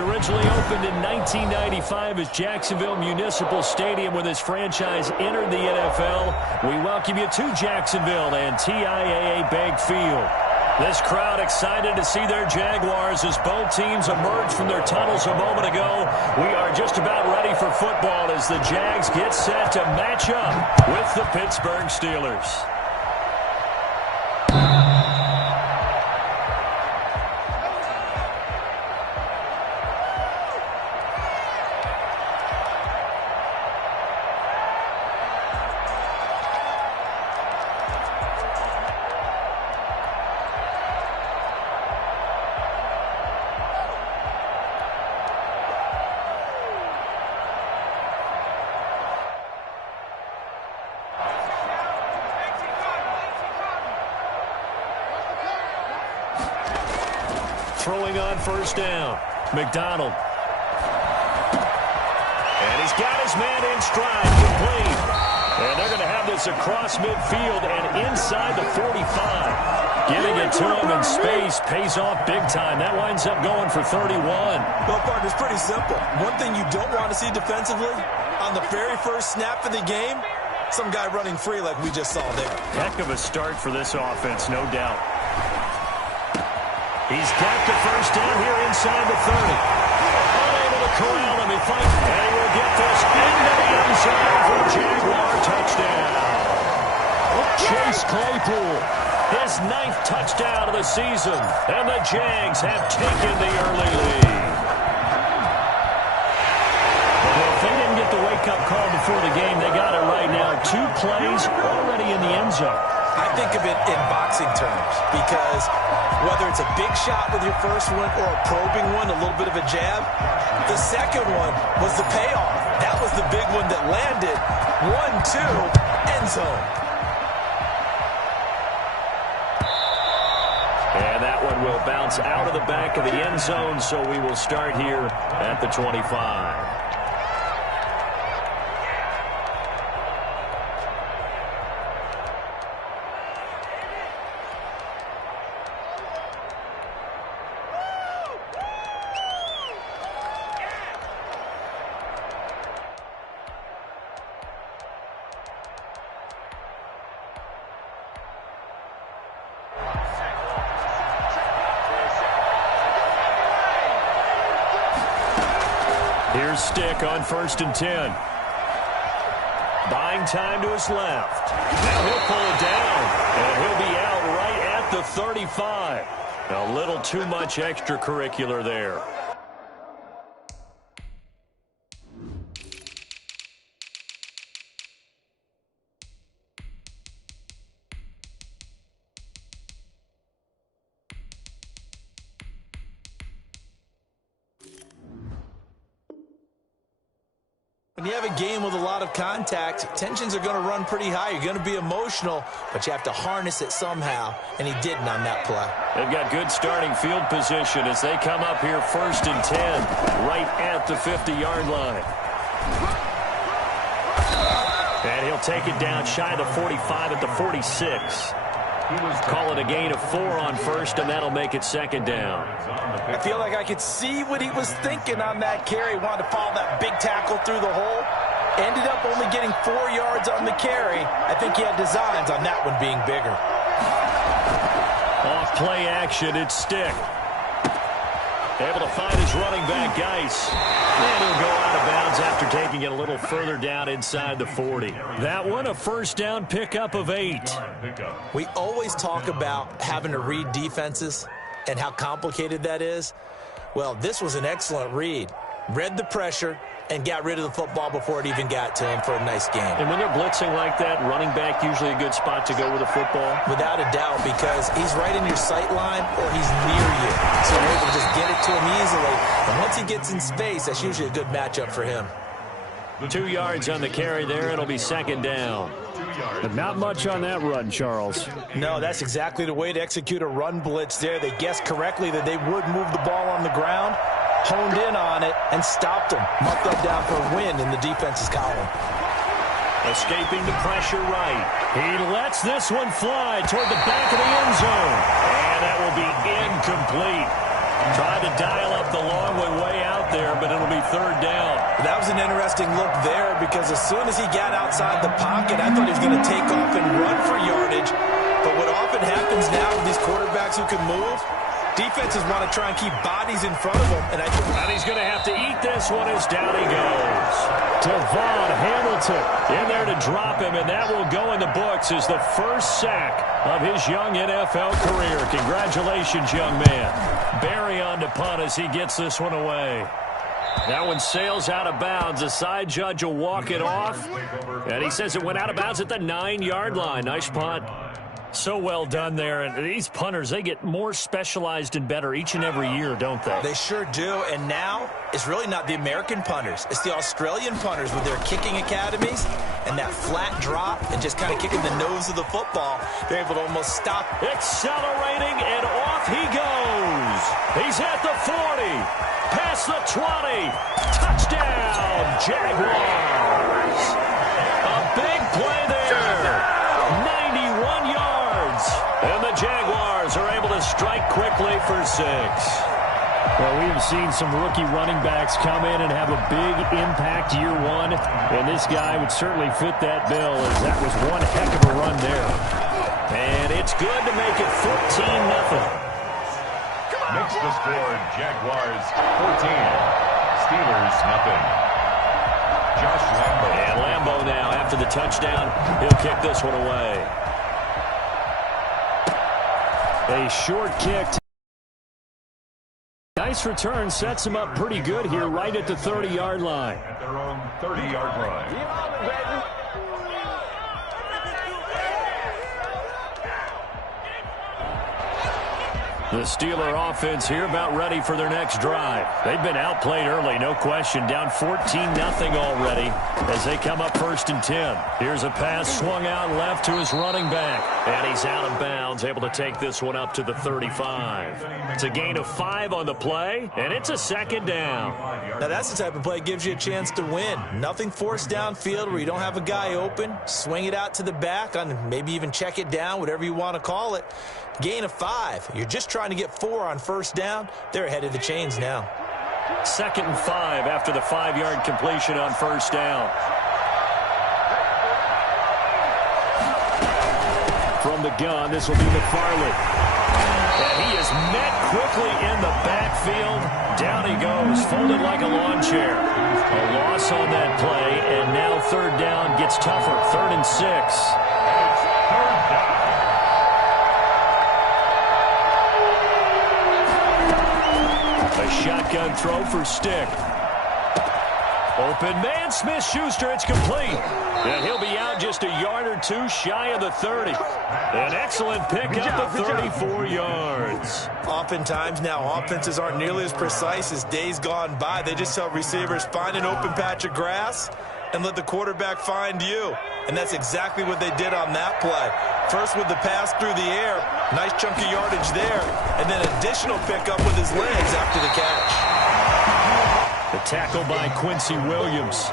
Originally opened in 1995 as Jacksonville Municipal Stadium when this franchise entered the NFL. We welcome you to Jacksonville and TIAA Bank Field. This crowd excited to see their Jaguars as both teams emerged from their tunnels a moment ago. We are just about ready for football as the Jags get set to match up with the Pittsburgh Steelers. Throwing on first down, McDonald. And he's got his man in stride, complete. And they're going to have this across midfield and inside the 45. Getting it to him in space pays off big time. That winds up going for 31. Well, partner, it's pretty simple. One thing you don't want to see defensively, on the very first snap of the game, some guy running free like we just saw there. Heck of a start for this offense, no doubt. He's got the first down here inside the 30. Unable to corral him. He fights, and he will get this into the end zone for a Jaguar touchdown. Chase Claypool, his 9th touchdown of the season, and the Jags have taken the early lead. Well, if they didn't get the wake-up call before the game, they got it right now. 2 plays already in the end zone. I think of it in boxing terms because whether it's a big shot with your first one or a probing one, a little bit of a jab, the second one was the payoff. That was the big one that landed. 1-2, end zone. And that one will bounce out of the back of the end zone, so we will start here at the 25. Here's Stick on 1st and 10. Buying time to his left. Now he'll pull it down, and he'll be out right at the 35. A little too much extracurricular there. When you have a game with a lot of contact, tensions are going to run pretty high. You're going to be emotional, but you have to harness it somehow, and he didn't on that play. They've got good starting field position as they come up here 1st and 10, right at the 50-yard line. And he'll take it down shy of the 45 at the 46. Call it a gain of 4 on 1st, and that'll make it 2nd down. I feel like I could see what he was thinking on that carry. Wanted to follow that big tackle through the hole. Ended up only getting 4 yards on the carry. I think he had designs on that one being bigger. Off play action, it's Stick. Able to find his running back, Geis. And he'll go out of bounds after taking it a little further down inside the 40. That one, a first down pickup of 8. We always talk about having to read defenses and how complicated that is. Well, this was an excellent read. Read the pressure and got rid of the football before it even got to him for a nice game. And when they're blitzing like that, running back usually a good spot to go with the football? Without a doubt, because he's right in your sight line or he's near you. So you're able to just get it to him easily. And once he gets in space, that's usually a good matchup for him. 2 yards on the carry there. It'll be 2nd down. But not much on that run, Charles. No, that's exactly the way to execute a run blitz there. They guessed correctly that they would move the ball on the ground, honed in on it, and stopped them. Marked that down for a win in the defense's column. Escaping the pressure right. He lets this one fly toward the back of the end zone. And that will be incomplete. Tried to dial up the long way out there, but it'll be third down. That was an interesting look there because as soon as he got outside the pocket, I thought he was going to take off and run for yardage. But what often happens now with these quarterbacks who can move, defenses want to try and keep bodies in front of them. And he's going to have to eat this one as down he goes. Devon Hamilton in there to drop him, and that will go in the books as the first sack of his young NFL career. Congratulations, young man. Barry on to punt as he gets this one away. That one sails out of bounds. The side judge will walk it off, and he says it went out of bounds at the 9-yard line. Nice punt. So well done there. And these punters, they get more specialized and better each and every year, don't they? They sure do. And now it's really not the American punters. It's the Australian punters with their kicking academies and that flat drop and just kind of kicking the nose of the football. They're able to almost stop. Accelerating, and off he goes. He's at the 40, past the 20. Touchdown, Jaguars. A big play there. 91 yards. And the Jaguars are able to strike quickly for 6. Well, we have seen some rookie running backs come in and have a big impact year one, and this guy would certainly fit that bill, as that was one heck of a run there. And it's good to make it 14-0. Makes the score Jaguars 14, Steelers nothing. Josh Lambo. And Lambo now, after the touchdown, he'll kick this one away. A short kick. Nice return, sets him up pretty good here right at the 30-yard line. At their own 30-yard line. The Steeler offense here about ready for their next drive. They've been outplayed early, no question. Down 14-0 already as they come up 1st and 10. Here's a pass swung out left to his running back. And he's out of bounds, able to take this one up to the 35. It's a gain of 5 on the play, and it's a 2nd down. Now that's the type of play that gives you a chance to win. Nothing forced downfield where you don't have a guy open. Swing it out to the back, on maybe even check it down, whatever you want to call it. Gain of 5. You're just trying to get 4 on 1st down. They're ahead of the chains now. 2nd and 5 after the 5-yard completion on 1st down. From the gun, this will be McFarland. And he is met quickly in the backfield. Down he goes, folded like a lawn chair. A loss on that play, and now 3rd down gets tougher. 3rd and 6. Shotgun throw for Stick. Open man, Smith-Schuster, it's complete. And he'll be out just a yard or 2 shy of the 30. An excellent pickup of 34 yards. Oftentimes now offenses aren't nearly as precise as days gone by. They just tell receivers, find an open patch of grass and let the quarterback find you. And that's exactly what they did on that play. First with the pass through the air, nice chunk of yardage there, and then additional pickup with his legs after the catch. The tackle by Quincy Williams.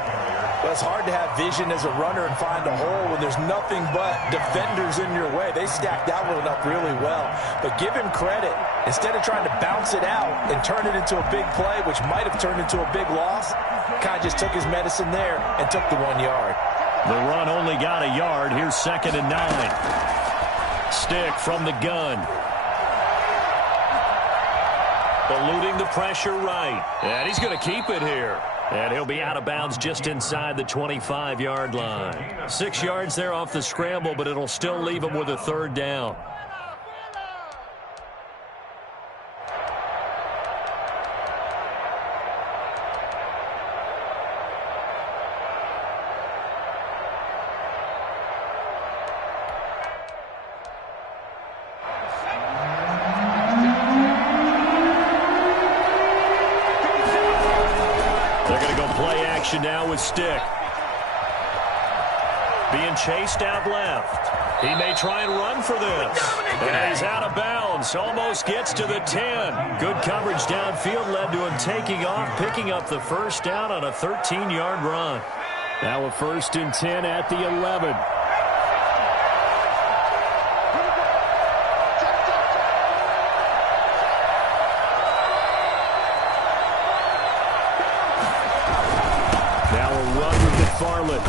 Well, it's hard to have vision as a runner and find a hole when there's nothing but defenders in your way. They stacked that one up really well. But give him credit. Instead of trying to bounce it out and turn it into a big play, which might have turned into a big loss, kind of just took his medicine there and took the 1 yard. The run only got a yard. Here's 2nd and 9. Stick from the gun. Eluding the pressure right. And he's going to keep it here. And he'll be out of bounds just inside the 25-yard line. 6 yards there off the scramble, but it'll still leave him with a 3rd down. Now with Stick. Being chased out left. He may try and run for this. And he's out of bounds. Almost gets to the 10. Good coverage downfield led to him taking off, picking up the 1st down on a 13-yard run. Now a 1st and 10 at the 11. McFarland.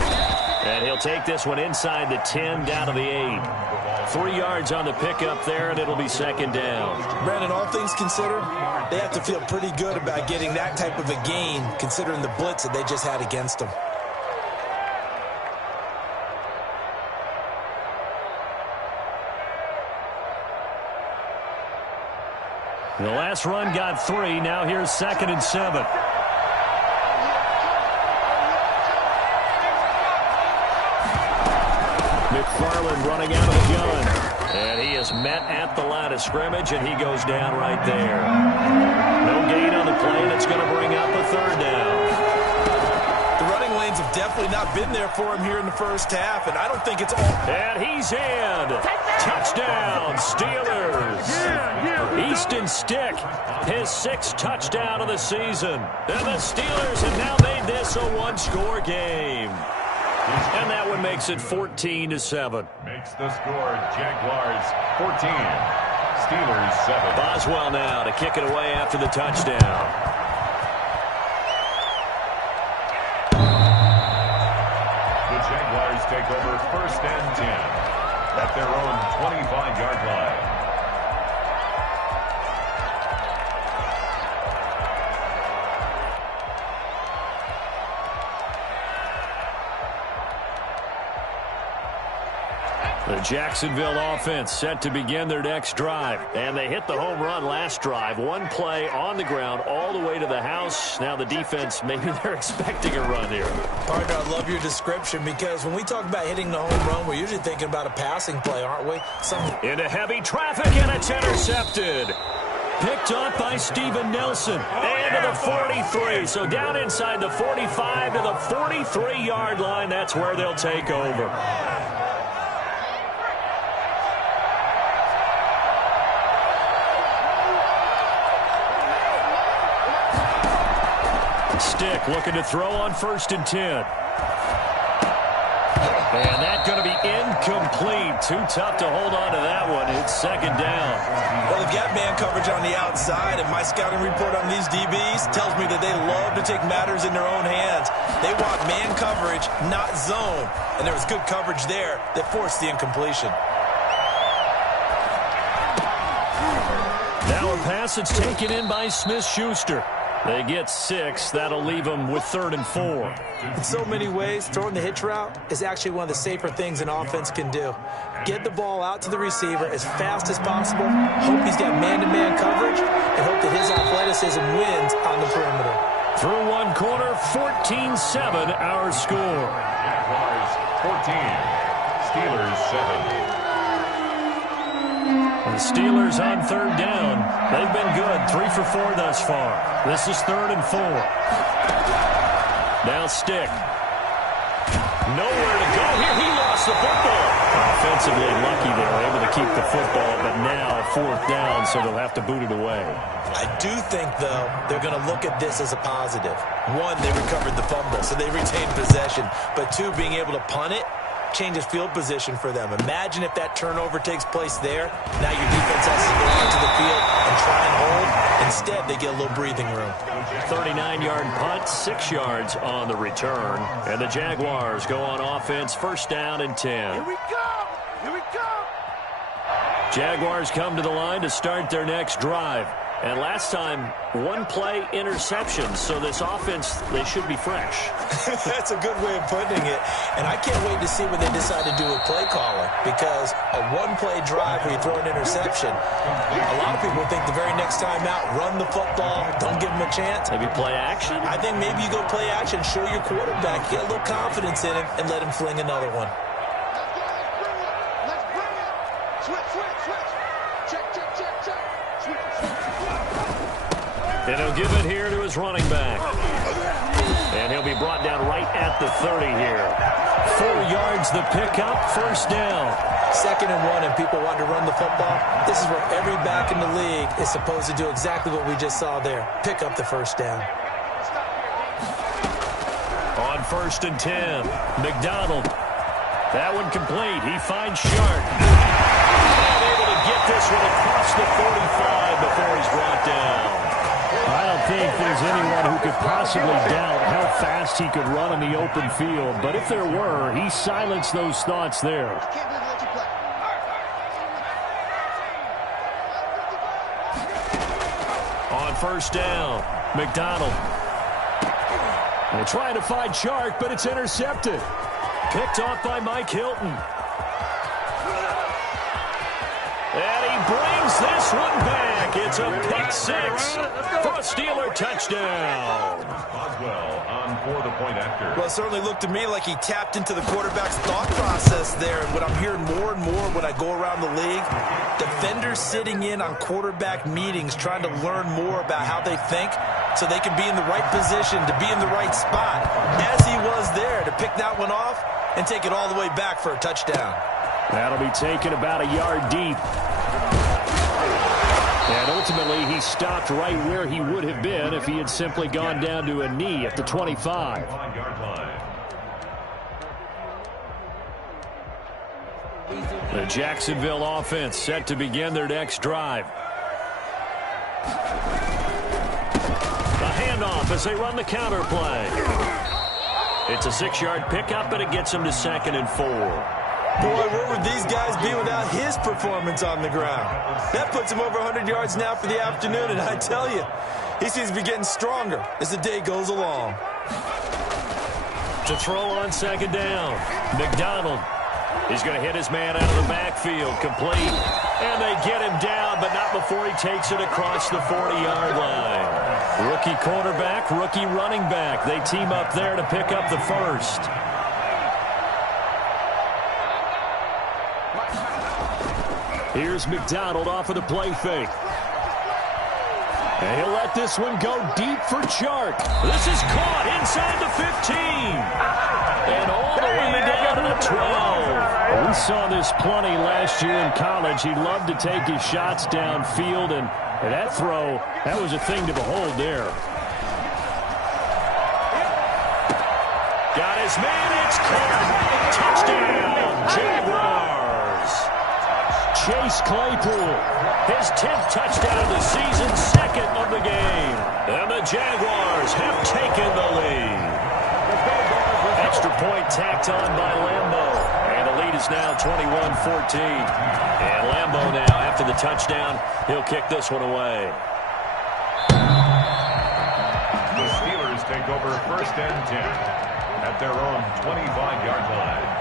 And he'll take this one inside the 10, down to the 8. 3 yards on the pickup there, and it'll be second down. Brandon, all things considered, they have to feel pretty good about getting that type of a gain, considering the blitz that they just had against them. The last run got 3. Now here's 2nd and 7. McFarland running out of the gun. And he is met at the line of scrimmage, and he goes down right there. No gain on the play, and it's going to bring up a 3rd down. The running lanes have definitely not been there for him here in the first half, and I don't think it's all... And he's in. Touchdown, Steelers. Easton Stick, his 6th touchdown of the season. And the Steelers have now made this a 1-score game. And that one makes it 14-7. Makes the score Jaguars 14, Steelers 7. Boswell now to kick it away after the touchdown. The Jaguars take over 1st and 10 at their own 25-yard line. The Jacksonville offense set to begin their next drive. And they hit the home run last drive. 1 play on the ground all the way to the house. Now the defense, maybe they're expecting a run here. Partner, I love your description because when we talk about hitting the home run, we're usually thinking about a passing play, aren't we? Into heavy traffic, and it's intercepted. Picked up by Steven Nelson. And to the 43. So down inside the 45 to the 43-yard line. That's where they'll take over. Stick looking to throw on 1st and 10. And that's going to be incomplete. Too tough to hold on to that one. It's 2nd down. Well, they've got man coverage on the outside, and my scouting report on these DBs tells me that they love to take matters in their own hands. They want man coverage, not zone. And there was good coverage there that forced the incompletion. Now a pass that's taken in by Smith-Schuster. They get 6. That'll leave them with 3rd and 4. In so many ways, throwing the hitch route is actually one of the safer things an offense can do. Get the ball out to the receiver as fast as possible, hope he's got man-to-man coverage, and hope that his athleticism wins on the perimeter. Through 1 quarter, 14-7 our score. Jaguars 14, Steelers 7. The Steelers on 3rd down. They've been good. 3 for 4 thus far. This is 3rd and 4. Now Stick. Nowhere to go here. He lost the football. Offensively lucky they were able to keep the football, but now 4th down, so they'll have to boot it away. I do think, though, they're going to look at this as a positive. 1, they recovered the fumble, so they retained possession. But 2, being able to punt it changes field position for them. Imagine if that turnover takes place there. Now your defense has to go out to the field and try and hold. Instead, they get a little breathing room. 39-yard punt, 6 yards on the return. And the Jaguars go on offense, 1st down and 10. Here we go! Here we go! Jaguars come to the line to start their next drive. And last time, 1-play interception. So this offense, they should be fresh. That's a good way of putting it. And I can't wait to see what they decide to do with play calling. Because a 1-play drive where you throw an interception, a lot of people think the very next time out, run the football, don't give them a chance. Maybe play action? I think maybe you go play action, show your quarterback, get a little confidence in him, and let him fling another one. Let's bring it! Switch! Check! Switch! And he'll give it here to his running back. And he'll be brought down right at the 30 here. 4 yards the pickup, 1st down. 2nd and 1, and people want to run the football. This is where every back in the league is supposed to do exactly what we just saw there. Pick up the 1st down. On 1st and 10, McDonald. That one complete. He finds Sharp. Not able to get this one across the 45 before he's brought down. I don't think there's anyone who could possibly doubt how fast he could run on the open field. But if there were, he silenced those thoughts there. On first down, McDonald. They're trying to find Chark, but it's intercepted. Picked off by Mike Hilton. And he brings this one back. It's a pick six for a Steeler touchdown. Boswell on for the point after. Well, it certainly looked to me like he tapped into the quarterback's thought process there. And what I'm hearing more and more when I go around the league, defenders sitting in on quarterback meetings trying to learn more about how they think so they can be in the right position, to be in the right spot, as he was there, to pick that one off and take it all the way back for a touchdown. That'll be taken about a yard deep. And ultimately, he stopped right where he would have been if he had simply gone down to a knee at the 25. The Jacksonville offense set to begin their next drive. A handoff as they run the counter play. It's a 6-yard pickup, and it gets him to 2nd and 4. Boy, where would these guys be without his performance on the ground? That puts him over 100 yards now for the afternoon, and I tell you, he seems to be getting stronger as the day goes along. To throw on 2nd down, McDonald. He's going to hit his man out of the backfield, complete. And they get him down, but not before he takes it across the 40-yard line. Rookie quarterback, rookie running back. They team up there to pick up the first. Here's McDonald off of the play fake. And he'll let this one go deep for Chark. This is caught inside the 15. And all the way down to the 12. We saw this plenty last year in college. He loved to take his shots downfield, and that throw, that was a thing to behold there. Got his man, it's caught. Touchdown, Jaguars. Chase Claypool, his 10th touchdown of the season, 2nd of the game. And the Jaguars have taken the lead. Extra point tacked on by Lambeau. And the lead is now 21-14. And Lambeau now, after the touchdown, he'll kick this one away. The Steelers take over 1st and 10 at their own 25-yard line.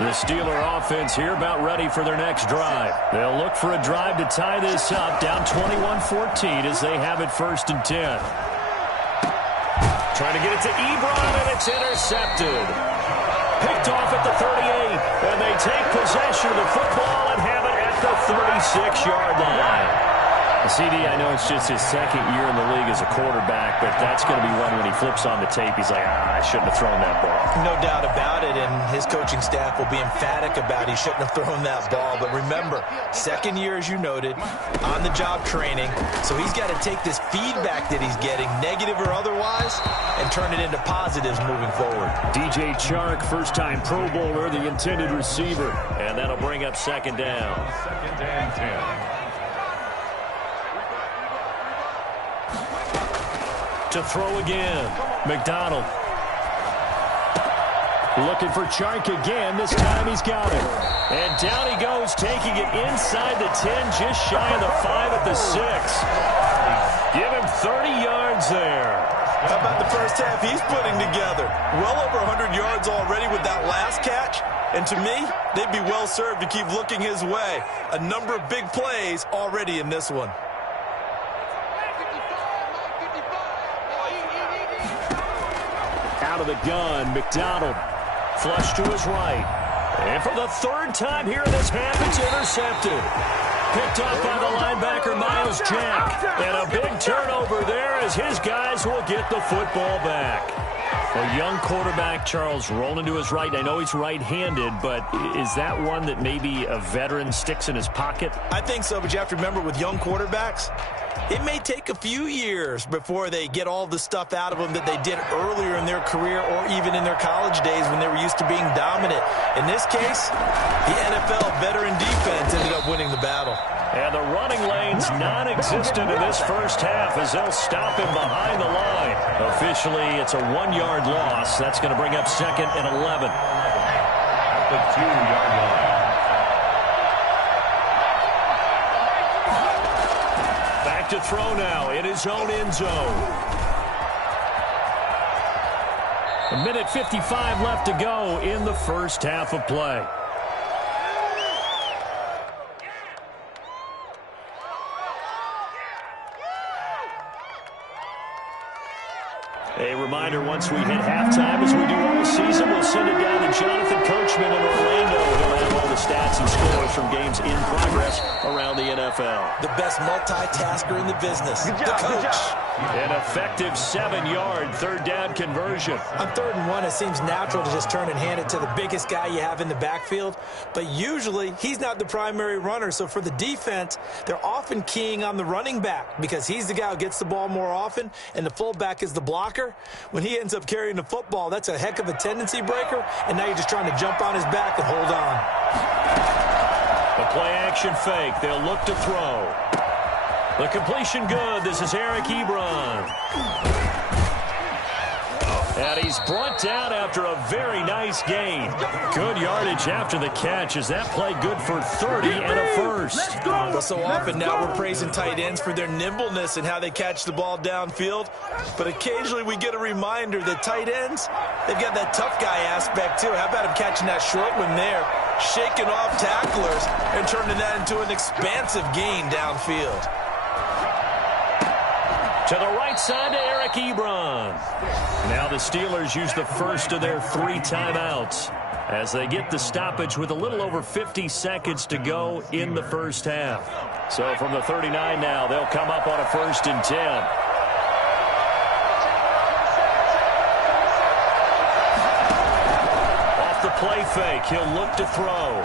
The Steeler offense here about ready for their next drive. They'll look for a drive to tie this up, down 21-14 as they have it 1st and 10. Trying to get it to Ebron, and it's intercepted. Picked off at the 38, and they take possession of the football and have it at the 36-yard line. CD, I know it's just his 2nd year in the league as a quarterback, but that's going to be one when he flips on the tape, he's like, I shouldn't have thrown that ball. No doubt about it, and his coaching staff will be emphatic about he shouldn't have thrown that ball. But remember, 2nd year, as you noted, on-the-job training, so he's got to take this feedback that he's getting, negative or otherwise, and turn it into positives moving forward. DJ Chark, first-time Pro Bowler, the intended receiver, and that'll bring up 2nd down. 2nd and 10. To throw again, McDonald. Looking for Chark again. This time he's got it. And down he goes, taking it inside the 10, just shy of the 5 at the 6. Give him 30 yards there. How about the first half he's putting together? Well over 100 yards already with that last catch. And to me, they'd be well served to keep looking his way. A number of big plays already in this one. Out of the gun, McDonald. Flush to his right. And for the 3rd time here in this half, it's intercepted. Picked off by the linebacker, Miles Jack. And a big turnover there as his guys will get the football back. A young quarterback, Charles, rolling to his right. I know he's right-handed, but is that one that maybe a veteran sticks in his pocket? I think so, but you have to remember with young quarterbacks, It may take a few years before they get all the stuff out of them that they did earlier in their career or even in their college days when they were used to being dominant. In this case, the NFL veteran defense ended up winning the battle. And the running lane's non-existent in this first half as they'll stop him behind the line. Officially, it's a 1-yard loss. That's going to bring up 2nd and 11. At the 2-yard line. Back to throw now in his own end zone. 1:55 left to go in the first half of play. A reminder, once we hit halftime, as we do all season, we'll send it down to Jonathan Coachman in Orlando. He'll have all the stats and scores from games in progress around the NFL. The best multitasker in the business, the coach. An effective 7-yard third down conversion. On 3rd and 1, it seems natural to just turn and hand it to the biggest guy you have in the backfield. But usually, he's not the primary runner. So for the defense, they're often keying on the running back because he's the guy who gets the ball more often, and the fullback is the blocker. When he ends up carrying the football, that's a heck of a tendency breaker, and now you're just trying to jump on his back and hold on. The play-action fake. They'll look to throw. The completion good. This is Eric Ebron. And he's brought down after a very nice gain. Good yardage after the catch. Is that play good for 30 and a first? But so often now we're praising tight ends for their nimbleness and how they catch the ball downfield. But occasionally we get a reminder that tight ends, they've got that tough guy aspect too. How about him catching that short one there, shaking off tacklers, and turning that into an expansive gain downfield. To the right side to Eric Ebron. Now the Steelers use the first of their 3 timeouts as they get the stoppage with a little over 50 seconds to go in the first half. So from the 39 now, they'll come up on a 1st and 10. Off the play fake, he'll look to throw.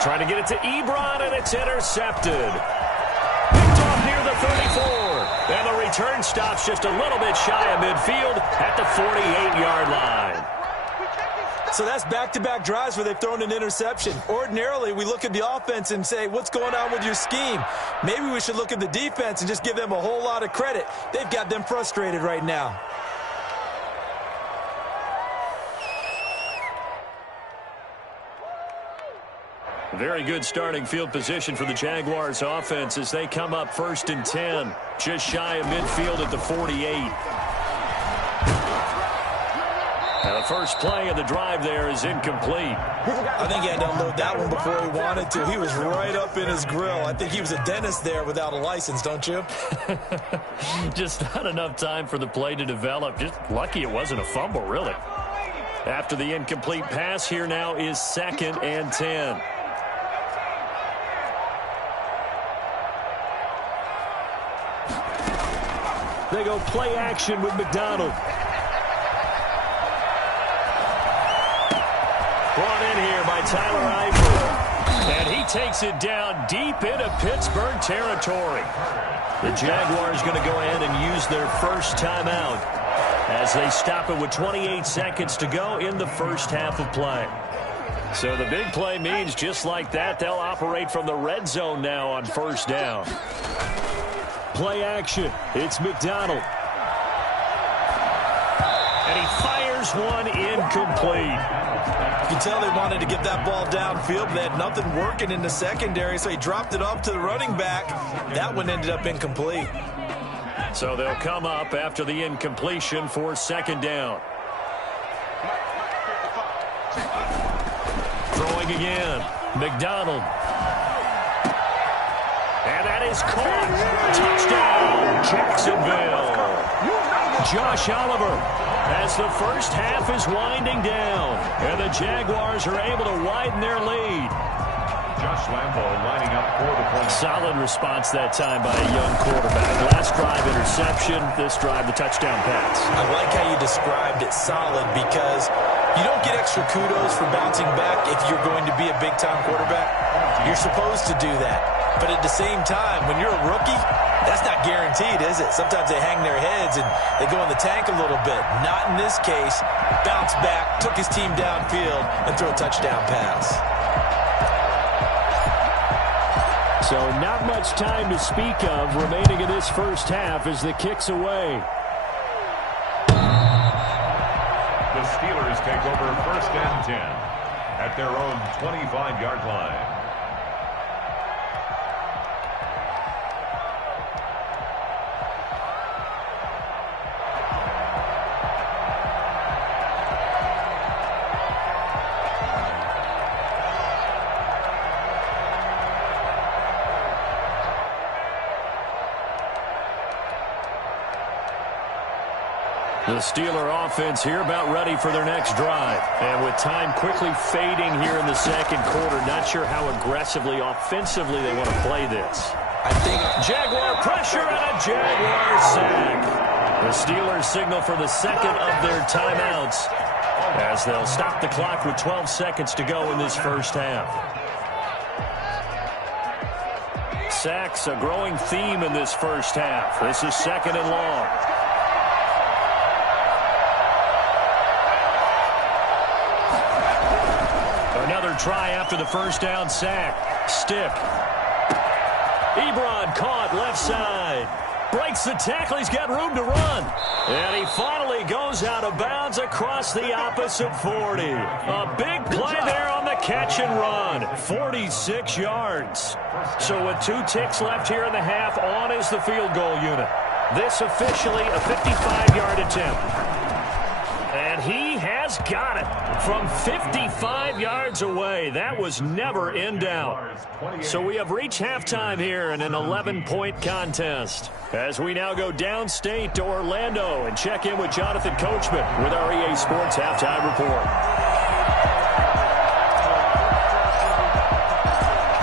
Trying to get it to Ebron, and it's intercepted. Near the 34. And the return stops just a little bit shy of midfield at the 48-yard line. So that's back-to-back drives where they've thrown an interception. Ordinarily, we look at the offense and say, what's going on with your scheme? Maybe we should look at the defense and just give them a whole lot of credit. They've got them frustrated right now. Very good starting field position for the Jaguars offense as they come up 1st and 10. Just shy of midfield at the 48. Now the first play of the drive there is incomplete. I think he had to unload that one before he wanted to. He was right up in his grill. I think he was a dentist there without a license, don't you? Just not enough time for the play to develop. Just lucky it wasn't a fumble, really. After the incomplete pass, here now is 2nd and 10. They go play action with McDonald. Brought in here by Tyler Eifert. And he takes it down deep into Pittsburgh territory. The Jaguars going to go ahead and use their first timeout as they stop it with 28 seconds to go in the first half of play. So the big play means just like that, they'll operate from the red zone now on 1st down. Play action. It's McDonald. And he fires one incomplete. You can tell they wanted to get that ball downfield, but they had nothing working in the secondary, so he dropped it off to the running back. That one ended up incomplete. So they'll come up after the incompletion for 2nd down. Throwing again. McDonald. And that is caught. Touchdown, Jacksonville. Josh Oliver as the first half is winding down. And the Jaguars are able to widen their lead. Josh Lambo lining up for the play. Solid response that time by a young quarterback. Last drive interception, this drive the touchdown pass. I like how you described it, solid, because you don't get extra kudos for bouncing back if you're going to be a big-time quarterback. You're supposed to do that. But at the same time, when you're a rookie, that's not guaranteed, is it? Sometimes they hang their heads and they go in the tank a little bit. Not in this case. Bounce back, took his team downfield, and threw a touchdown pass. So not much time to speak of remaining in this first half as the kick's away. The Steelers take over 1st and 10 at their own 25-yard line. The Steeler offense here about ready for their next drive. And with time quickly fading here in the second quarter, not sure how aggressively, offensively they want to play this. I think Jaguar pressure and a Jaguar sack. The Steelers signal for the second of their timeouts as they'll stop the clock with 12 seconds to go in this first half. Sacks, a growing theme in this first half. This is 2nd and long. Another try after the first down sack. Stick. Ebron caught left side. Breaks the tackle. He's got room to run. And he finally goes out of bounds across the opposite 40. A big play there on the catch and run. 46 yards. So with 2 ticks left here in the half, on is the field goal unit. This officially a 55-yard attempt. And he has got it from 55 yards away. That was never in doubt. So we have reached halftime here in an 11-point contest. As we now go downstate to Orlando and check in with Jonathan Coachman with our EA Sports Halftime Report.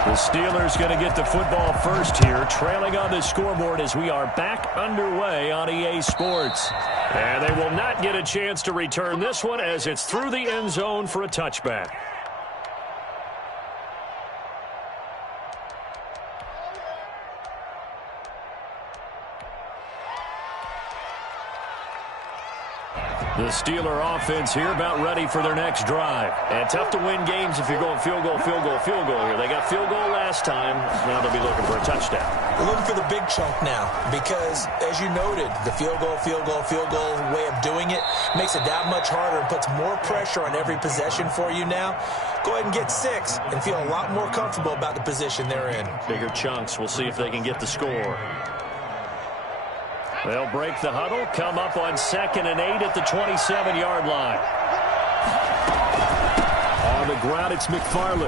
The Steelers going to get the football first here, trailing on the scoreboard as we are back underway on EA Sports. And they will not get a chance to return this one as it's through the end zone for a touchback. The Steeler offense here about ready for their next drive. And tough to win games if you're going field goal, field goal, field goal here. They got field goal last time. Now they'll be looking for a touchdown. We're looking for the big chunk now because, as you noted, the field goal way of doing it makes it that much harder and puts more pressure on every possession for you now. Go ahead and get 6 and feel a lot more comfortable about the position they're in. Bigger chunks. We'll see if they can get the score. They'll break the huddle, come up on 2nd and 8 at the 27-yard line. On the ground, it's McFarland.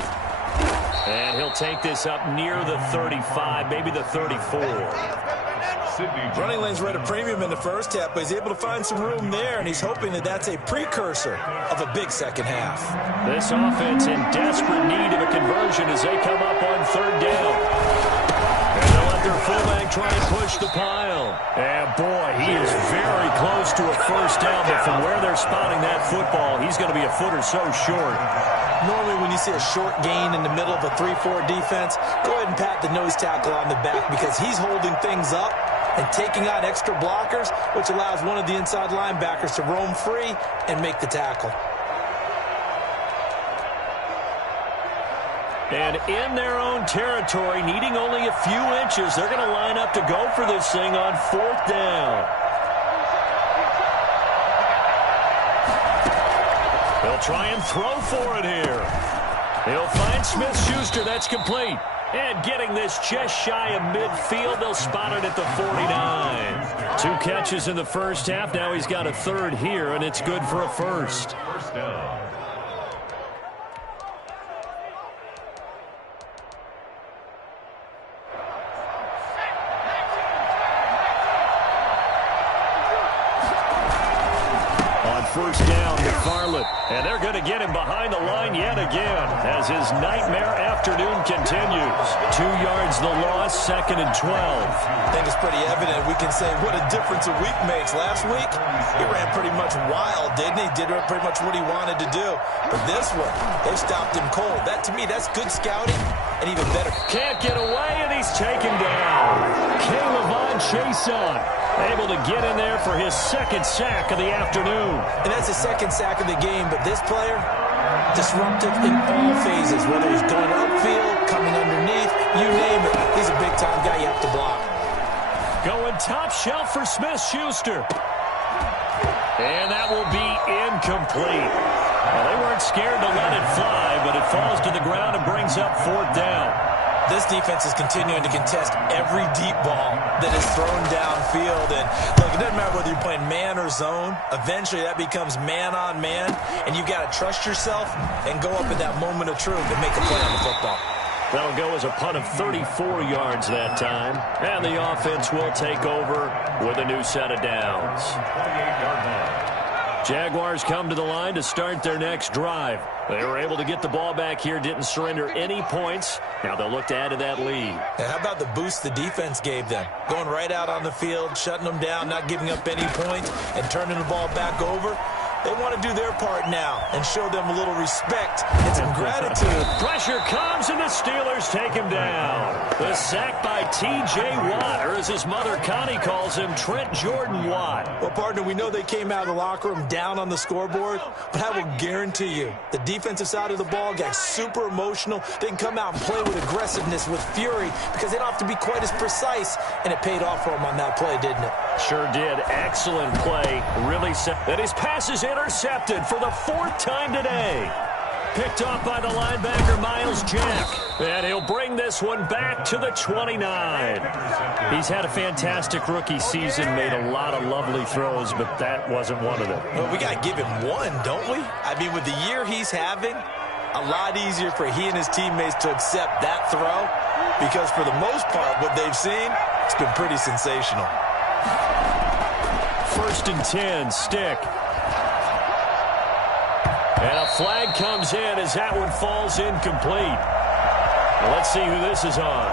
And he'll take this up near the 35, maybe the 34. Running lanes were at a premium in the first half, but he's able to find some room there, and he's hoping that that's a precursor of a big second half. This offense in desperate need of a conversion as they come up on 3rd down. And they'll let their fullback try and push the pile. And boy, he is very close to a first down, but from where they're spotting that football, he's going to be a foot or so short. Normally when you see a short gain in the middle of a 3-4 defense, go ahead and pat the nose tackle on the back because he's holding things up and taking out extra blockers, which allows one of the inside linebackers to roam free and make the tackle. And in their own territory, needing only a few inches, they're going to line up to go for this thing on 4th down. They'll try and throw for it here. He'll find Smith-Schuster. That's complete. And getting this just shy of midfield, they'll spot it at the 49. 2 catches in the first half. Now he's got a 3rd here, and it's good for a first. First down. first down, McFarland. And they're going to get him behind the line yet again as his nightmare afternoon continues. 2 yards the loss, 2nd and 12. I think it's pretty evident. We can say what a difference a week makes. Last week, he ran pretty much wild, didn't he? Did pretty much what he wanted to do. But this one, they stopped him cold. That, to me, that's good scouting and even better. Can't get away, and he's taken down. Caleb Chason able to get in there for his 2nd sack of the afternoon. And that's the 2nd sack of the game. But this player, disruptive in all phases, whether he's going upfield, coming underneath, you name it. He's a big-time guy you have to block. Going top shelf for Smith-Schuster. And that will be incomplete. Well, they weren't scared to let it fly, but it falls to the ground and brings up 4th down. This defense is continuing to contest every deep ball that is thrown downfield. And look, it doesn't matter whether you're playing man or zone. Eventually, that becomes man-on-man, and you've got to trust yourself and go up at that moment of truth and make a play on the football. That'll go as a punt of 34 yards that time. And the offense will take over with a new set of downs. 28-yard line. Jaguars come to the line to start their next drive. They were able to get the ball back here, didn't surrender any points. Now they'll look to add to that lead. And how about the boost the defense gave them? Going right out on the field, shutting them down, not giving up any points, and turning the ball back over. They want to do their part now and show them a little respect and some gratitude. Pressure comes, and the Steelers take him down. The sack by T.J. Watt, or as his mother Connie calls him, Trent Jordan Watt. Well, partner, we know they came out of the locker room down on the scoreboard, but I will guarantee you the defensive side of the ball got super emotional. They can come out and play with aggressiveness, with fury, because they don't have to be quite as precise, and it paid off for them on that play, didn't it? Sure did. Excellent play. Really set. And his pass is intercepted for the 4th time today. Picked off by the linebacker, Miles Jack. And he'll bring this one back to the 29. He's had a fantastic rookie season, made a lot of lovely throws, but that wasn't one of them. Well, we got to give him one, don't we? I mean, with the year he's having, a lot easier for he and his teammates to accept that throw, because for the most part, what they've seen, it's been pretty sensational. 1st and 10, Stick. And a flag comes in as that one falls incomplete. Well, let's see who this is on.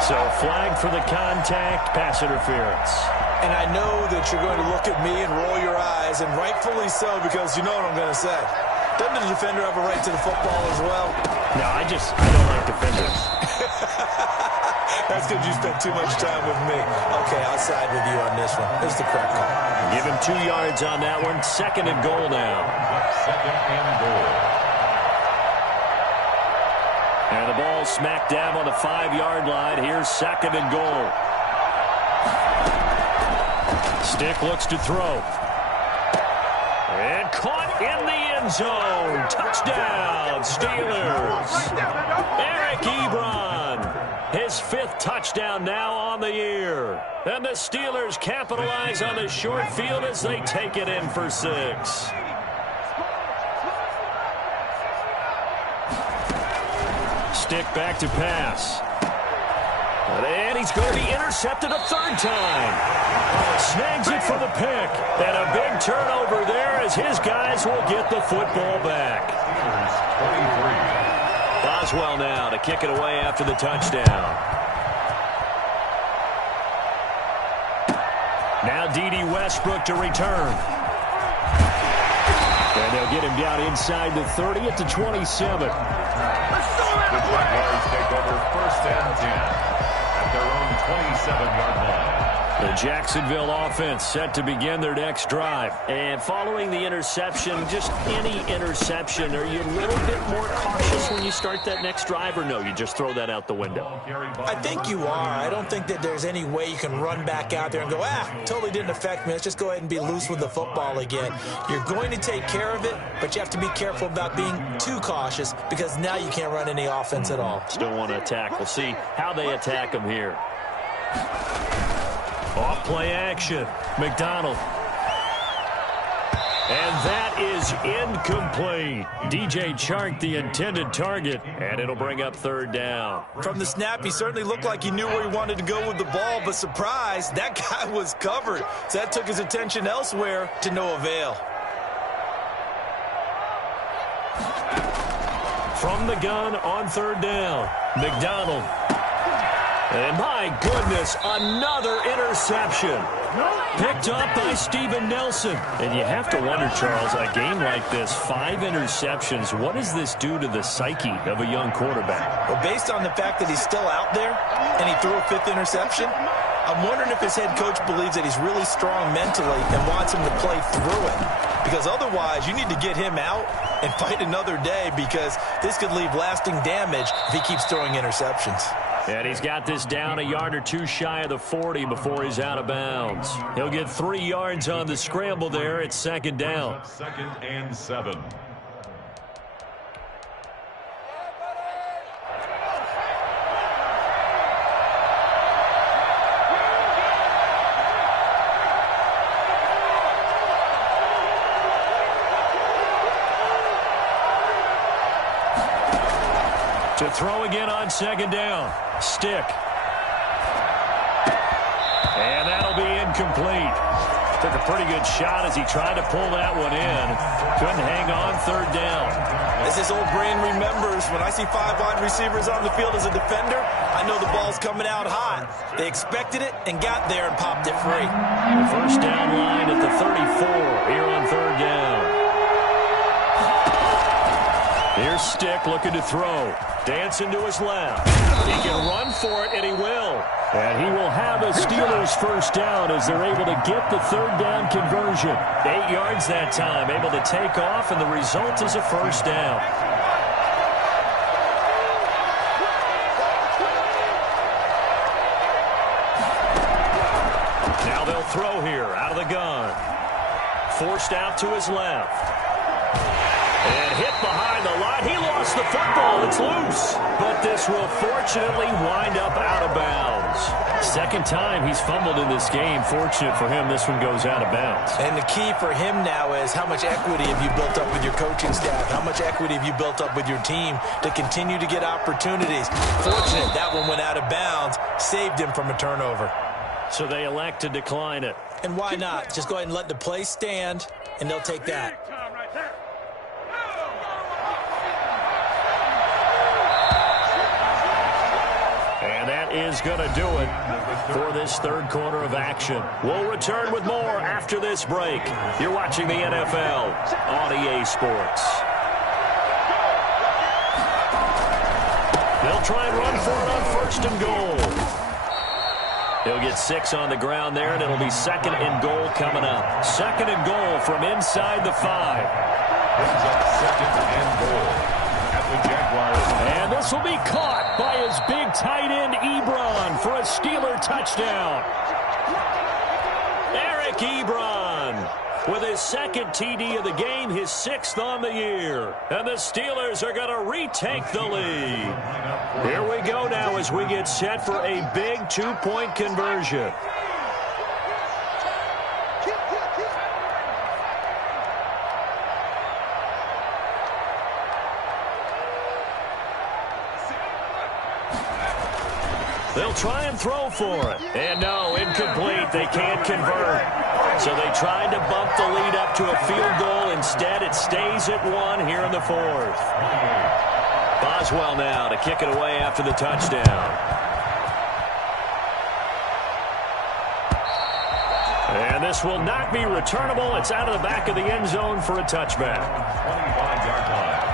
So, flag for the contact, pass interference. And I know that you're going to look at me and roll your eyes, and rightfully so, because you know what I'm going to say. Doesn't the defender have a right to the football as well? No, I don't like defenders. That's because you spent too much time with me. Okay, I'll side with you on this one. It's the correct call. Give him 2 yards on that one. 2nd and goal now. 2nd and goal. And the ball smack dab on the 5-yard line. Here's 2nd and goal. Stick looks to throw. And caught in the end zone. Touchdown, Steelers. Eric Ebron. His 5th touchdown now on the year. And the Steelers capitalize on the short field as they take it in for 6. Stick back to pass. And he's going to be intercepted a 3rd time. Snags it for the pick. And a big turnover there as his guys will get the football back. 23. Boswell now to kick it away after the touchdown. Now D.D. Westbrook to return. And they'll get him down inside the 30 at the 27. The Jaguars take over 1st and 10 at their own 27-yard line. The Jacksonville offense set to begin their next drive. And following the interception, just any interception, are you a little bit more cautious when you start that next drive, or no, you just throw that out the window? I think you are. I don't think that there's any way you can run back out there and go, totally didn't affect me. Let's just go ahead and be loose with the football again. You're going to take care of it, but you have to be careful about being too cautious, because now you can't run any offense at all. Still want to attack. We'll see how they attack them here. Off play action. McDonald. And that is incomplete. DJ Chark, the intended target, and it'll bring up 3rd down. From the snap, he certainly looked like he knew where he wanted to go with the ball, but surprise, that guy was covered. So that took his attention elsewhere to no avail. from the gun on third down. McDonald. And my goodness, another interception. Picked up by Steven Nelson. And you have to wonder, Charles, a game like this, 5 interceptions, what does this do to the psyche of a young quarterback? Well, based on the fact that he's still out there and he threw a 5th interception, I'm wondering if his head coach believes that he's really strong mentally and wants him to play through it. Because otherwise, you need to get him out and fight another day, because this could leave lasting damage if he keeps throwing interceptions. And he's got this down a yard or two shy of the 40 before he's out of bounds. He'll get 3 yards on the scramble there. It's second down. 2nd and 7. To throw again on second down. Stick. And that'll be incomplete. Took a pretty good shot as he tried to pull that one in. Couldn't hang on third down. As this old brain remembers, when I see 5 wide receivers on the field as a defender, I know the ball's coming out hot. They expected it and got there and popped it free. The first down line at the 34 here on third down. Here's Stick looking to throw. Dancing to his left. He can run for it, and he will. And he will have a Steelers first down as they're able to get the third down conversion. 8 yards that time, able to take off, and the result is a first down. Now they'll throw here out of the gun. Forced out to his left. And hit behind the line. He lost the football. It's loose. But this will fortunately wind up out of bounds. Second time he's fumbled in this game. Fortunate for him, this one goes out of bounds. And the key for him now is how much equity have you built up with your coaching staff? How much equity have you built up with your team to continue to get opportunities? Fortunate that one went out of bounds. Saved him from a turnover. So they elect to decline it. And why not? Just go ahead and let the play stand, and they'll take that. And that is going to do it for this third quarter of action. We'll return with more after this break. You're watching the NFL on EA Sports. They'll try and run for it on first and goal. He'll get 6 on the ground there, and it'll be second and goal coming up. Second and goal from inside the 5. Brings up second and goal at the Jaguars. And this will be caught by his big tight end, Ebron, for a Steeler touchdown. Eric Ebron with his second TD of the game, his 6th on the year. And the Steelers are going to retake the lead. Here we go now as we get set for a big 2-point conversion. They'll try and throw for it. And no, incomplete. They can't convert. So they tried to bump the lead up to a field goal. Instead, it stays at 1 here in the 4th. Boswell now to kick it away after the touchdown. And this will not be returnable. It's out of the back of the end zone for a touchback. 25-yard line.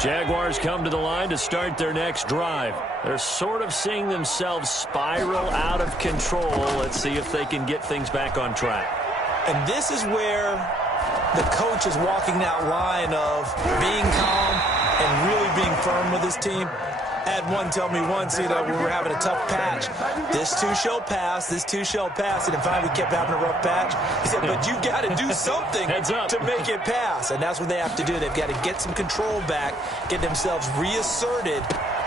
Jaguars come to the line to start their next drive. They're sort of seeing themselves spiral out of control. Let's see if they can get things back on track. And this is where the coach is walking that line of being calm and really being firm with his team. I had one tell me once, when we were having a tough patch, this too shall pass, this too shall pass. And finally we kept having a rough patch. He said, but you got to do something to make it pass. And that's what they have to do. They've got to get some control back, get themselves reasserted,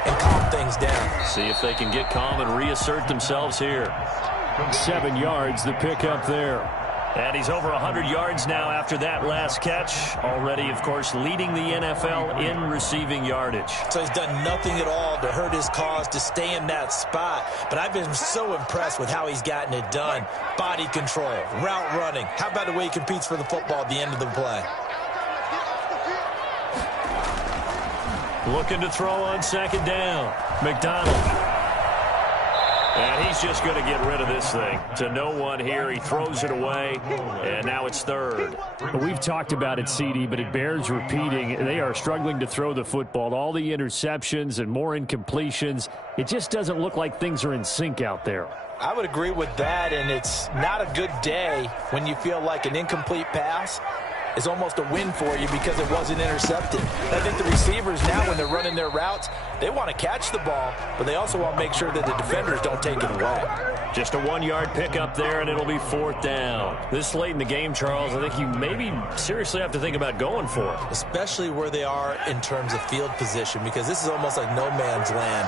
and calm things down. See if they can get calm and reassert themselves here. 7 yards, the pickup there. And he's over 100 yards now after that last catch. Already, of course, leading the NFL in receiving yardage. So he's done nothing at all to hurt his cause, to stay in that spot. But I've been so impressed with how he's gotten it done. Body control, route running. How about the way he competes for the football at the end of the play? Looking to throw on second down. McDonald. And he's just going to get rid of this thing. To no one here. He throws it away, and now it's third. We've talked about it, CD, but it bears repeating. They are struggling to throw the football. All the interceptions and more incompletions. It just doesn't look like things are in sync out there. I would agree with that, and it's not a good day when you feel like an incomplete pass is almost a win for you because it wasn't intercepted. I think the receivers now, when they're running their routes, they want to catch the ball, but they also want to make sure that the defenders don't take it away. Just a 1-yard pickup there, and it'll be fourth down. This late in the game, Charles, I think you maybe seriously have to think about going for it. Especially where they are in terms of field position, because this is almost like no man's land.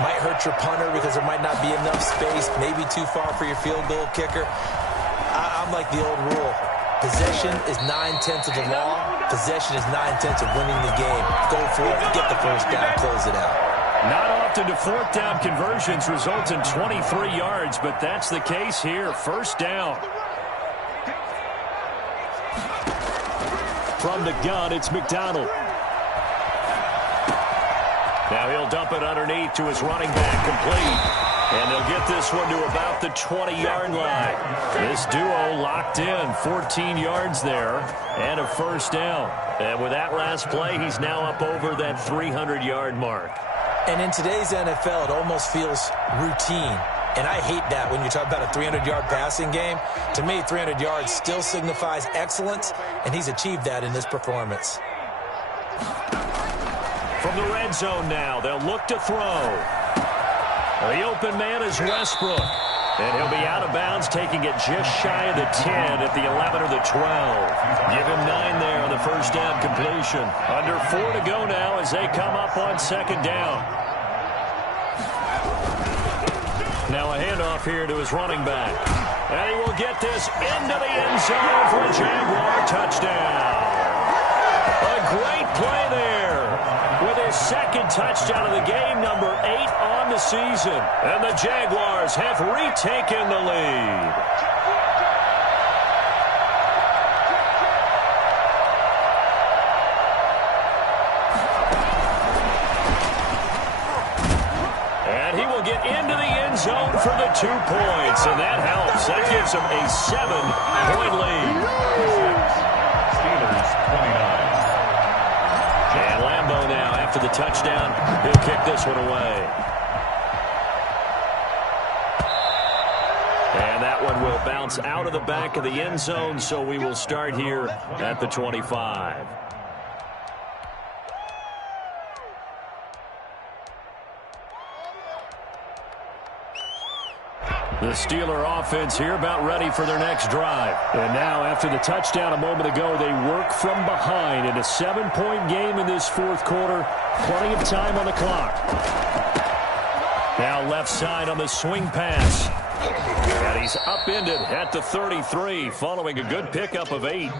Might hurt your punter because there might not be enough space, maybe too far for your field goal kicker. I'm like the old rule. Possession is 9/10 of the law. Possession is 9/10 of winning the game. Go for it, get the first down, close it out. Not often do fourth down conversions result in 23 yards, but that's the case here. First down. From the gun, it's McDonald. Now he'll dump it underneath to his running back, complete. And they'll get this one to about the 20-yard line. This duo locked in, 14 yards there, and a first down. And with that last play, he's now up over that 300-yard mark. And in today's NFL, it almost feels routine. And I hate that when you talk about a 300-yard passing game. To me, 300 yards still signifies excellence, and he's achieved that in this performance. From the red zone now, they'll look to throw. The open man is Westbrook. And he'll be out of bounds, taking it just shy of the 10 at the 11 or the 12. Give him 9 there on the first down completion. Under 4 to go now as they come up on second down. Now a handoff here to his running back. And he will get this into the end zone for a Jaguar touchdown. A great play there. With his second touchdown of the game, number 8 on the season. And the Jaguars have retaken the lead. And he will get into the end zone for the 2 points. And that helps. That gives him a 7-point lead. Steelers 29. And Lambeau now, after the touchdown, he'll kick this one away. And that one will bounce out of the back of the end zone, so we will start here at the 25. The Steeler offense here about ready for their next drive. And now, after the touchdown a moment ago, they work from behind in a 7-point game in this fourth quarter. Plenty of time on the clock. Now left side on the swing pass. And he's upended at the 33 following a good pickup of 8.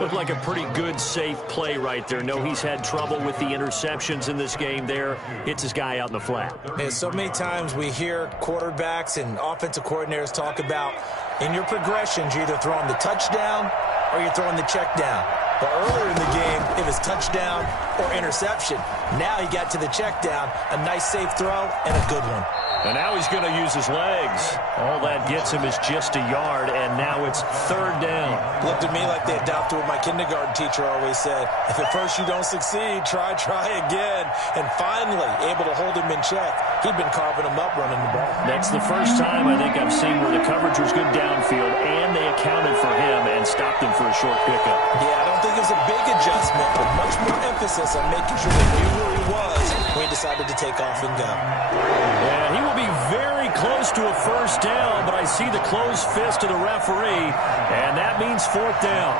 Looked like a pretty good, safe play right there. No, he's had trouble with the interceptions in this game there. Hits his guy out in the flat. And so many times we hear quarterbacks and offensive coordinators talk about in your progressions, you're either throwing the touchdown or you're throwing the check down. But earlier in the game, it was touchdown or interception. Now he got to the check down, a nice safe throw, and a good one. And now he's going to use his legs. All that gets him is just a yard, and now it's third down. Looked at me like they adopted what my kindergarten teacher always said. If at first you don't succeed, try again. And finally, able to hold him in check. He'd been carving him up running the ball. That's the first time I think I've seen where the coverage was good downfield, and they accounted for him and stopped him for a short pickup. Yeah, I don't think it was a big adjustment, but much more emphasis on making sure they knew where he was when he decided to take off and go. Yeah, he will be very close to a first down, but I see the closed fist of the referee, and that means fourth down.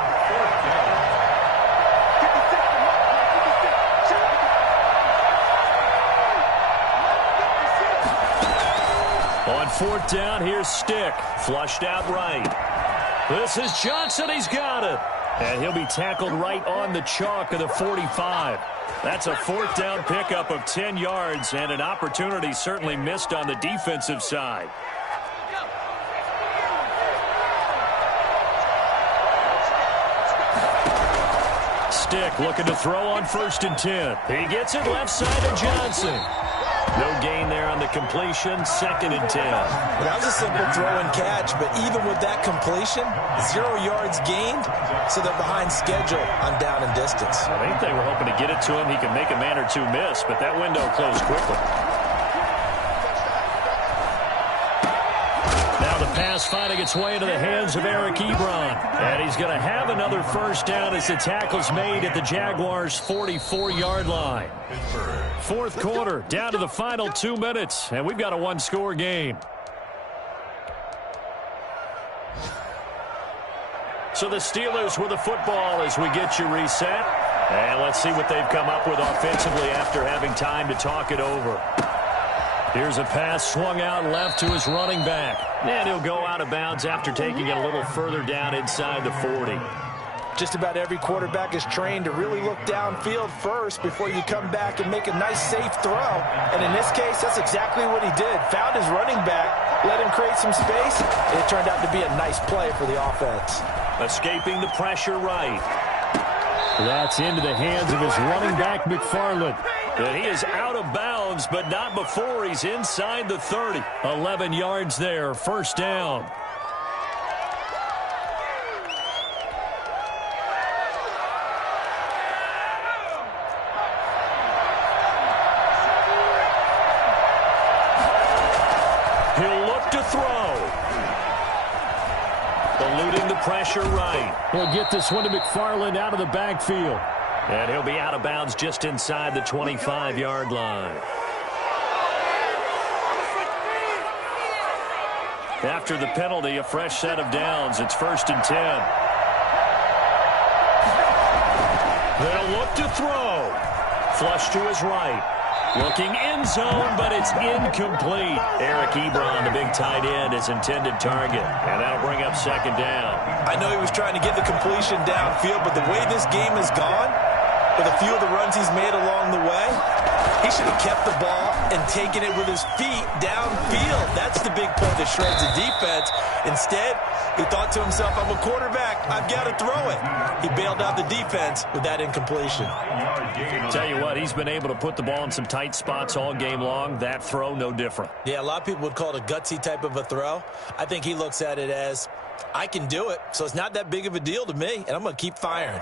On fourth down, here's Stick. Flushed out right. This is Johnson. He's got it. And he'll be tackled right on the chalk of the 45. That's a fourth down pickup of 10 yards and an opportunity certainly missed on the defensive side. stick, looking to throw on 1st and 10. He gets it left side to Johnson. No gain there on the completion, 2nd and 10. Well, that was a simple throw and catch, but even with that completion, 0 yards gained, so they're behind schedule on down and distance. I think they were hoping to get it to him. He could make a man or two miss, but that window closed quickly. Now the pass finding its way into the hands of Eric Ebron. And he's going to have another 1st down as the tackle's made at the Jaguars' 44-yard line. 4th quarter, down to the final 2 minutes, and we've got a 1-score game. So the Steelers with the football as we get you reset. And let's see what they've come up with offensively after having time to talk it over. Here's a pass swung out left to his running back. And he'll go out of bounds after taking it a little further down inside the 40. Just about every quarterback is trained to really look downfield first before you come back and make a nice, safe throw. And in this case, that's exactly what he did. Found his running back, let him create some space, and it turned out to be a nice play for the offense. Escaping the pressure right. That's into the hands of his running back, McFarland. And he is out of bounds, but not before he's inside the 30. 11 yards there, 1st down. He'll look to throw. Eluding the pressure right. He'll get this one to McFarland out of the backfield. And he'll be out of bounds just inside the 25-yard line. After the penalty, a fresh set of downs. It's 1st and 10. They'll look to throw. Flush to his right. Looking end zone, but it's incomplete. Eric Ebron, the big tight end, his intended target. And that'll bring up 2nd down. I know he was trying to get the completion downfield, but the way this game has gone, with a few of the runs he's made along the way, he should have kept the ball and taken it with his feet downfield. That's the big play that shreds the defense. Instead, he thought to himself, I'm a quarterback, I've got to throw it. He bailed out the defense with that incompletion. Tell you what, he's been able to put the ball in some tight spots all game long. That throw, no different. Yeah, a lot of people would call it a gutsy type of a throw. I think he looks at it as, I can do it, so it's not that big of a deal to me, and I'm going to keep firing.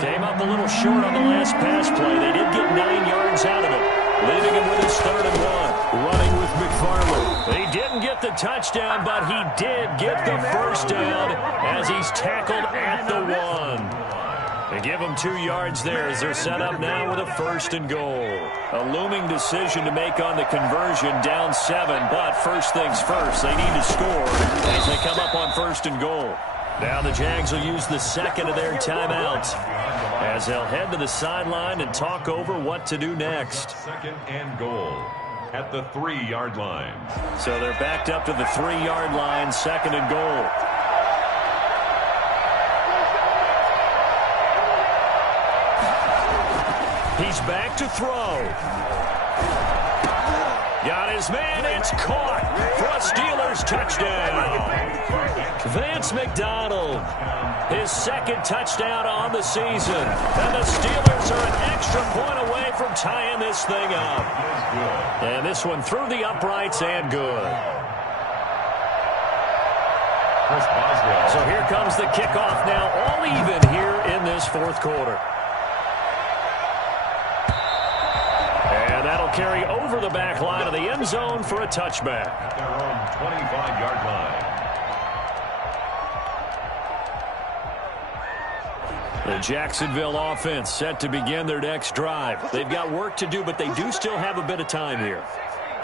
Came up a little short on the last pass play. They did get 9 yards out of it, leaving him with his 3rd and 1. Running with McFarland. He didn't get the touchdown, but he did get the 1st down as he's tackled at the 1. They give him 2 yards there as they're set up now with a 1st and goal. A looming decision to make on the conversion, down 7, but first things first, they need to score as they come up on 1st and goal. Now the Jags will use the 2nd of their timeouts as they'll head to the sideline and talk over what to do next. 2nd and goal at the 3-yard line. So they're backed up to the 3-yard line, 2nd and goal. He's back to throw. Got his man. It's caught for a Steelers touchdown. Vance McDonald, his 2nd touchdown on the season. And the Steelers are an extra point away from tying this thing up. And this one through the uprights and good. So here comes the kickoff now, all even here in this 4th quarter. And that'll carry over the back line of the end zone for a touchback. At their own 25-yard line. The Jacksonville offense set to begin their next drive. They've got work to do, but they do still have a bit of time here.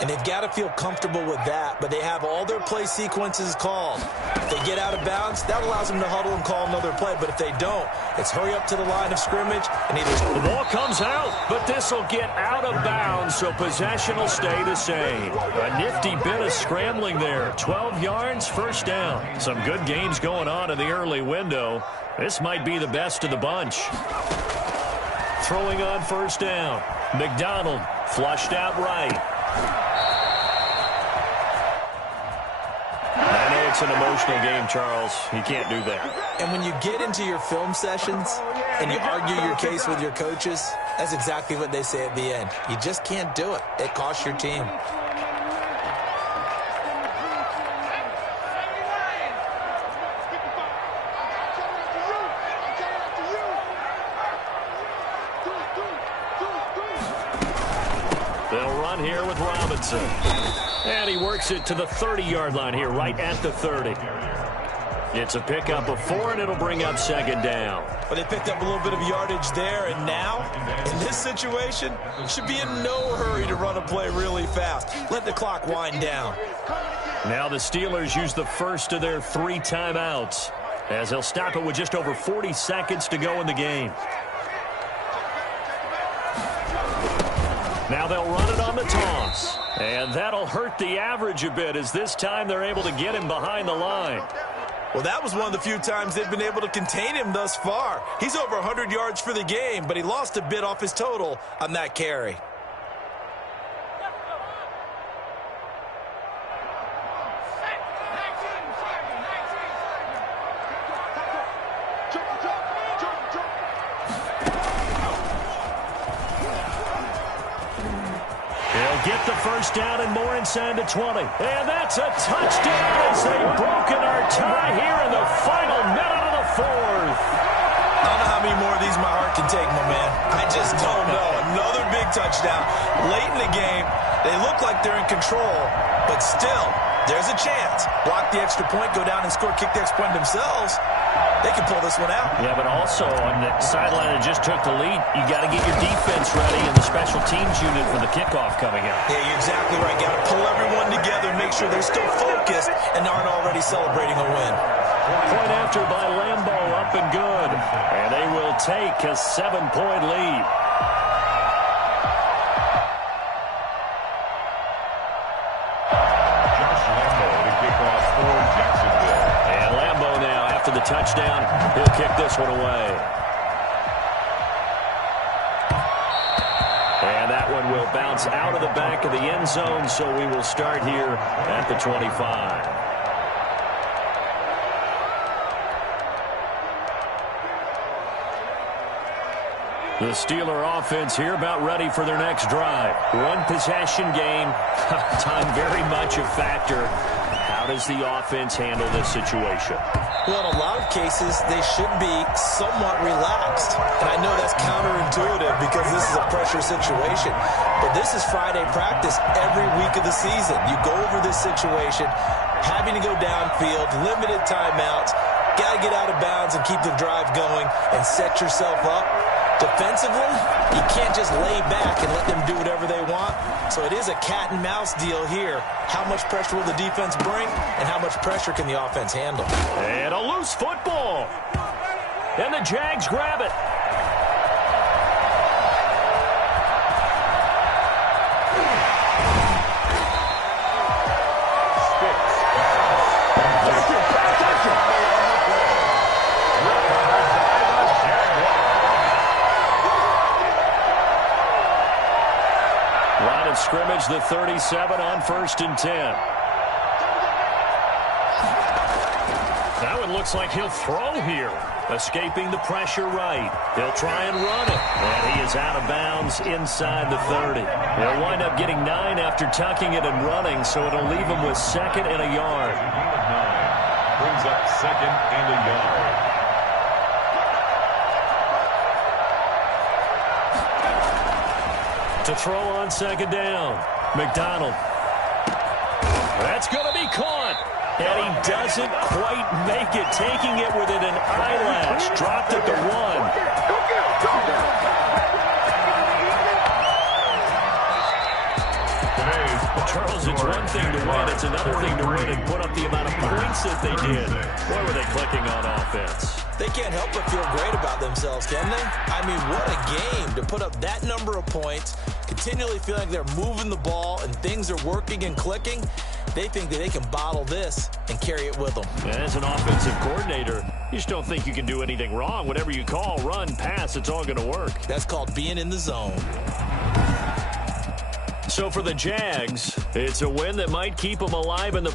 And they've got to feel comfortable with that, but they have all their play sequences called. If they get out of bounds, that allows them to huddle and call another play, but if they don't, it's hurry up to the line of scrimmage and either... The ball comes out, but this will get out of bounds, so possession will stay the same. A nifty bit of scrambling there. 12 yards, 1st down. Some good games going on in the early window. This might be the best of the bunch. Throwing on 1st down. McDonald flushed out right. It's an emotional game, Charles. You can't do that. And when you get into your film sessions and you argue your case with your coaches, that's exactly what they say at the end. You just can't do it. It costs your team. They'll run here with Robinson. And he works it to the 30-yard line here, right at the 30. It's a pickup of 4, and it'll bring up second down. But they picked up a little bit of yardage there, and now, in this situation, should be in no hurry to run a play really fast. Let the clock wind down. Now the Steelers use the first of their 3 timeouts, as they'll stop it with just over 40 seconds to go in the game. Now they'll run it on the toss. And that'll hurt the average a bit, as this time they're able to get him behind the line. Well, that was one of the few times they've been able to contain him thus far. He's over 100 yards for the game, but he lost a bit off his total on that carry. Get the first down and more inside the 20. And that's a touchdown as they've broken our tie here in the final minute of the 4th. I don't know how many more of these my heart can take, my man. I just don't know. Another big touchdown. Late in the game, they look like they're in control, but still, there's a chance. Block the extra point, go down and score, kick the extra point themselves. They can pull this one out. Yeah, but also on the sideline that just took the lead, you got to get your defense ready and the special teams unit for the kickoff coming up. Yeah, you're exactly right. Got to pull everyone together and make sure they're still focused and aren't already celebrating a win. Point after by Lambeau, up and good. And they will take a 7-point lead. The touchdown, he'll kick this one away. And that one will bounce out of the back of the end zone, so we will start here at the 25. The Steeler offense here about ready for their next drive. One possession game, time very much a factor. How does the offense handle this situation? Well, in a lot of cases, they should be somewhat relaxed. And I know that's counterintuitive because this is a pressure situation. But this is Friday practice every week of the season. You go over this situation, having to go downfield, limited timeouts, got to get out of bounds and keep the drive going and set yourself up. Defensively, you can't just lay back and let them do whatever they want. So it is a cat and mouse deal here. How much pressure will the defense bring, and how much pressure can the offense handle? And a loose football. And the Jags grab it. Scrimmage, the 37 on 1st and 10. Now it looks like he'll throw here. Escaping the pressure right. He'll try and run it. And he is out of bounds inside the 30. He'll wind up getting 9 after tucking it and running, so it'll leave him with 2nd and a yard. 9 brings up 2nd and a yard. To throw on 2nd down. McDonald. That's going to be caught. And he doesn't quite make it. Taking it within an eyelash. Dropped at the 1. Charles, it's one thing to win. It's another thing to win and put up the amount of points that they did. Boy, were they clicking on offense. They can't help but feel great about themselves, can they? I mean, what a game to put up that number of points, continually feeling like they're moving the ball and things are working and clicking. They think that they can bottle this and carry it with them. As an offensive coordinator, you just don't think you can do anything wrong. Whatever you call, run, pass, it's all going to work. That's called being in the zone. So for the Jags, it's a win that might keep them alive in the